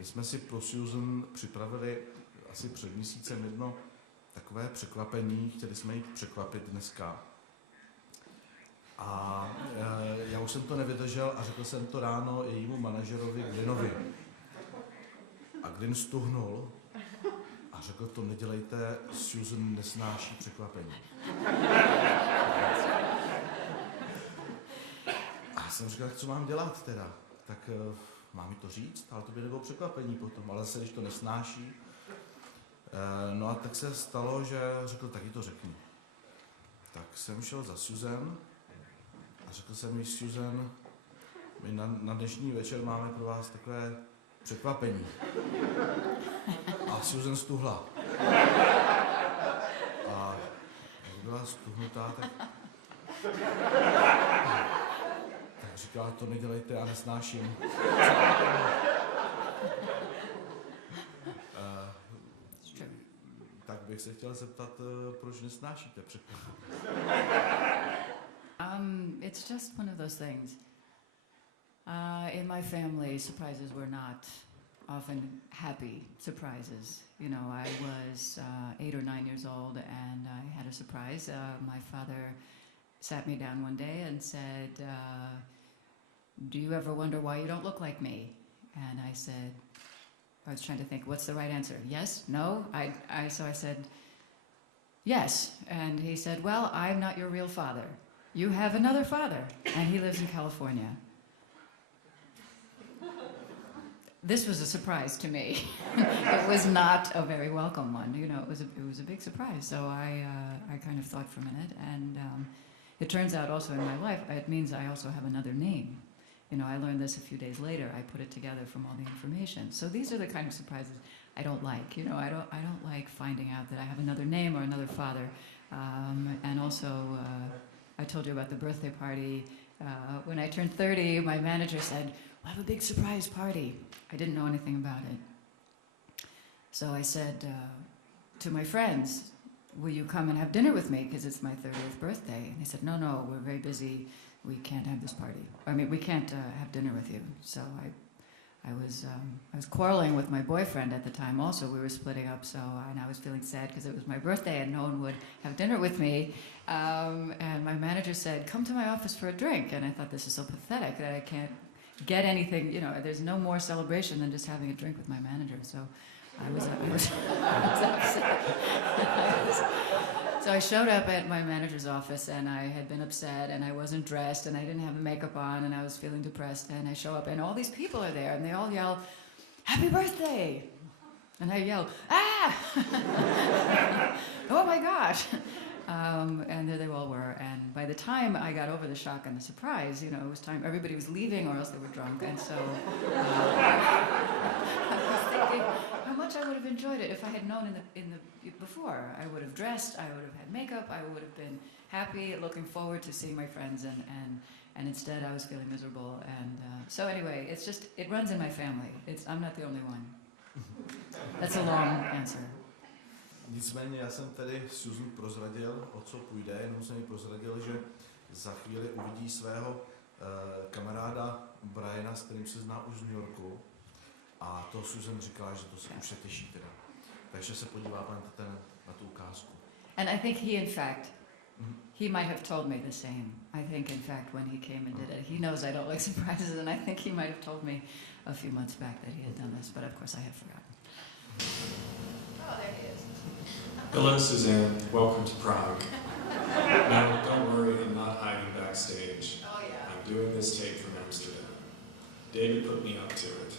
My jsme si pro Susan připravili asi před měsícem jedno takové překvapení, chtěli jsme ji překvapit dneska. A já už jsem to nevydržel a řekl jsem to ráno jejímu manažerovi Glynnovi. A Glynn stuhnul a řekl, to nedělejte, Susan nesnáší překvapení. A já jsem říkal, co mám dělat teda? Tak mám mi to říct, ale to by nebylo překvapení potom, ale zase, když to nesnáší. No a tak se stalo, že řekl, tak jí to řekni. Tak jsem šel za Suzanne a řekl jsem jí, Susan, my na dnešní večer máme pro vás takové překvapení. A Susan stuhla. A jak byla stuhnutá, tak říkala, to nedělejte, já nesnáším. Tak bych se chtěla zeptat, proč nesnášíte překvapení? It's just one of those things. In my family, surprises were not often happy surprises. You know, I was 8 or 9 years old and I had a surprise. My father sat me down one day and said, do you ever wonder why you don't look like me? And I said, I was trying to think, what's the right answer? Yes? No? So I said, yes. And he said, well, I'm not your real father. You have another father, and he lives in California. This was a surprise to me. It was not a very welcome one. You know, it was a big surprise. So I kind of thought for a minute, and it turns out also in my life, it means I also have another name. You know, I learned this a few days later. I put it together from all the information. So these are the kind of surprises I don't like. You know, I don't like finding out that I have another name or another father. And also, I told you about the birthday party. When I turned 30, my manager said, we'll have a big surprise party. I didn't know anything about it. So I said to my friends, will you come and have dinner with me? Because it's my 30th birthday. And they said, no, we're very busy. We can't have this party. I mean, we can't have dinner with you. So I was quarreling with my boyfriend at the time also. We were splitting up, and I was feeling sad because it was my birthday and no one would have dinner with me. And my manager said, come to my office for a drink. And I thought, this is so pathetic that I can't get anything, you know, there's no more celebration than just having a drink with my manager. So I was upset. So I showed up at my manager's office and I had been upset and I wasn't dressed and I didn't have makeup on and I was feeling depressed, and I show up and all these people are there and they all yell, happy birthday! And I yell, ah! Oh my gosh! And there they all were, and by the time I got over the shock and the surprise, you know, it was time, everybody was leaving or else they were drunk, and so I was thinking how much I would have enjoyed it if I had known before. I would have dressed, I would have had makeup, I would have been happy, looking forward to seeing my friends, and instead I was feeling miserable, and so anyway, it's just, it runs in my family. I'm not the only one. That's a long answer. Nicméně já jsem tedy Susan prozradil, o co půjde, jenom jsem jí prozradil, že za chvíli uvidí svého kamaráda Briana, s kterým se zná už z New Yorku. A to Susan říkala, že to se už se těší teda. Takže se podíváme na tu ukázku. And I think he, in fact, he might have told me the same. I think, in fact, when he came and did it, he knows I don't like surprises, and I think he might have told me a few months back that he had done this, but of course I have forgotten. Oh, there he is. Hello, Suzanne. Welcome to Prague. Now, don't worry, I'm not hiding backstage. Oh, yeah. I'm doing this tape from Amsterdam. David put me up to it.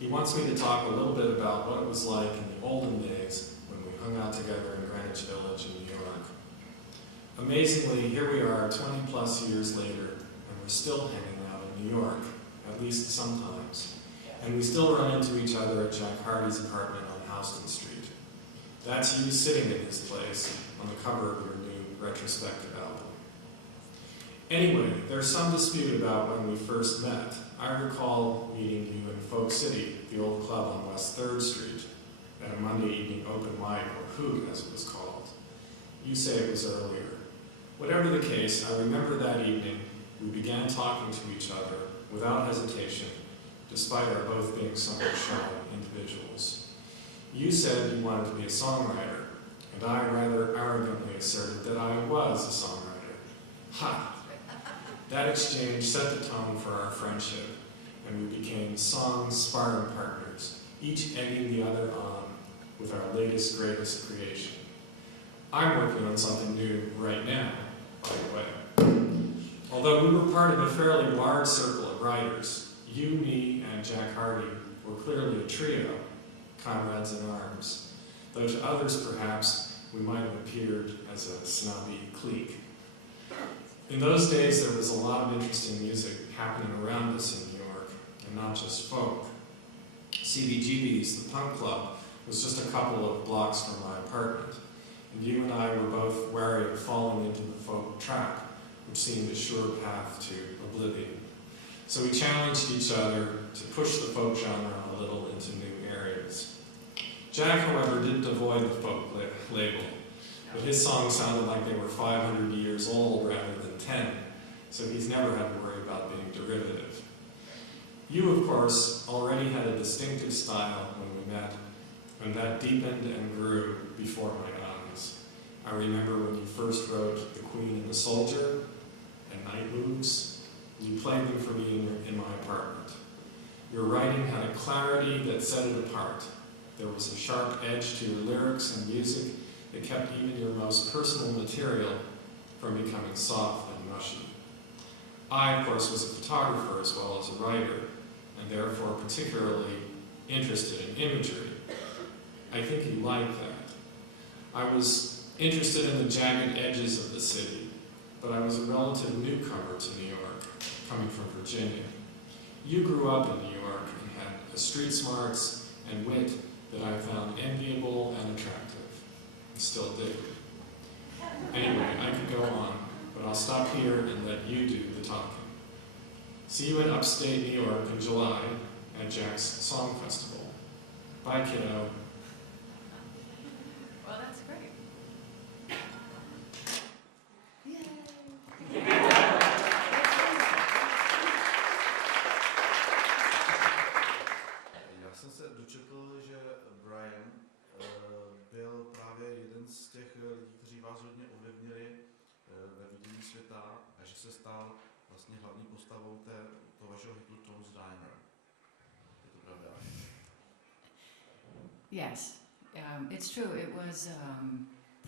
He wants me to talk a little bit about what it was like in the olden days when we hung out together in Greenwich Village in New York. Amazingly, here we are 20 plus years later, and we're still hanging out in New York, at least sometimes. And we still run into each other at Jack Hardy's apartment on Houston Street. That's you sitting in his place on the cover of your new retrospective album. Anyway, there's some dispute about when we first met. I recall meeting you in Folk City, the old club on West 3rd Street, at a Monday evening open mic, or Hoot as it was called. You say it was earlier. Whatever the case, I remember that evening we began talking to each other without hesitation, despite our both being somewhat shy individuals. You said you wanted to be a songwriter, and I rather arrogantly asserted that I was a songwriter. Ha! That exchange set the tone for our friendship, and we became song sparring partners, each egging the other on with our latest, greatest creation. I'm working on something new right now, by the way. Although we were part of a fairly large circle of writers, you, me, and Jack Hardy were clearly a trio, comrades in arms, though to others perhaps we might have appeared as a snobby clique. In those days there was a lot of interesting music happening around us in New York, and not just folk. CBGB's, the punk club, was just a couple of blocks from my apartment, and you and I were both wary of falling into the folk trap, which seemed a sure path to oblivion. So we challenged each other to push the folk genre a little into new areas. Jack, however, didn't avoid the folk label, but his songs sounded like they were 500 years old rather than 10, so he's never had to worry about being derivative. You, of course, already had a distinctive style when we met, and that deepened and grew before my eyes. I remember when you first wrote The Queen and the Soldier and Night Moves. You played them for me in my apartment. Your writing had a clarity that set it apart. There was a sharp edge to your lyrics and music that kept even your most personal material from becoming soft and mushy. I, of course, was a photographer as well as a writer, and therefore particularly interested in imagery. I think you liked that. I was interested in the jagged edges of the city, but I was a relative newcomer to New York, coming from Virginia. You grew up in New York and had a street smarts and wit that I found enviable and attractive, and still do. Anyway, I could go on, but I'll stop here and let you do the talking. See you in upstate New York in July at Jack's Song Festival. Bye, kiddo. Well, that's great. Já jsem se dočetl, že Brian byl právě jeden z těch lidí, kteří vás hodně ovlivnili ve vidění světa a že se stal vlastně hlavní postavou toho vašeho hitu Tom's Diner. Je to pravda? Yes, it's true. It was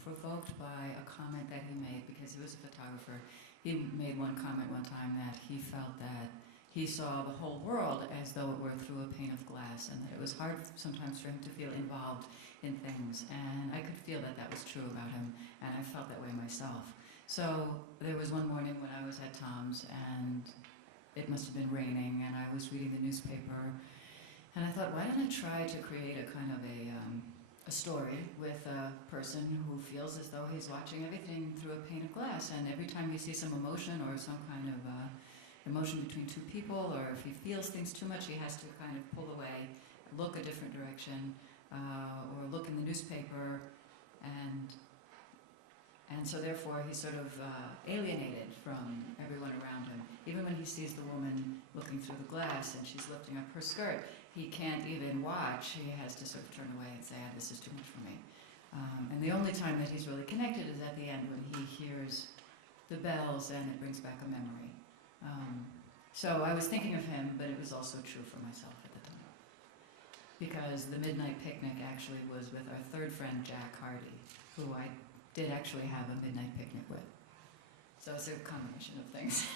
provoked by a comment that he made because he was a photographer. He made one comment one time that he felt that he saw the whole world as though it were through a pane of glass, and that it was hard sometimes for him to feel involved in things. And I could feel that that was true about him, and I felt that way myself. So there was one morning when I was at Tom's, and it must have been raining, and I was reading the newspaper, and I thought, why don't I try to create a kind of a story with a person who feels as though he's watching everything through a pane of glass, and every time he sees some emotion or some kind of emotion between two people, or if he feels things too much, he has to kind of pull away, look a different direction, or look in the newspaper, and so therefore he's sort of alienated from everyone around him. Even when he sees the woman looking through the glass and she's lifting up her skirt, he can't even watch. He has to sort of turn away and say, this is too much for me. And the only time that he's really connected is at the end when he hears the bells and it brings back a memory. So I was thinking of him, but it was also true for myself at the time. Because the midnight picnic actually was with our third friend, Jack Hardy, who I did actually have a midnight picnic with. So it's a combination of things.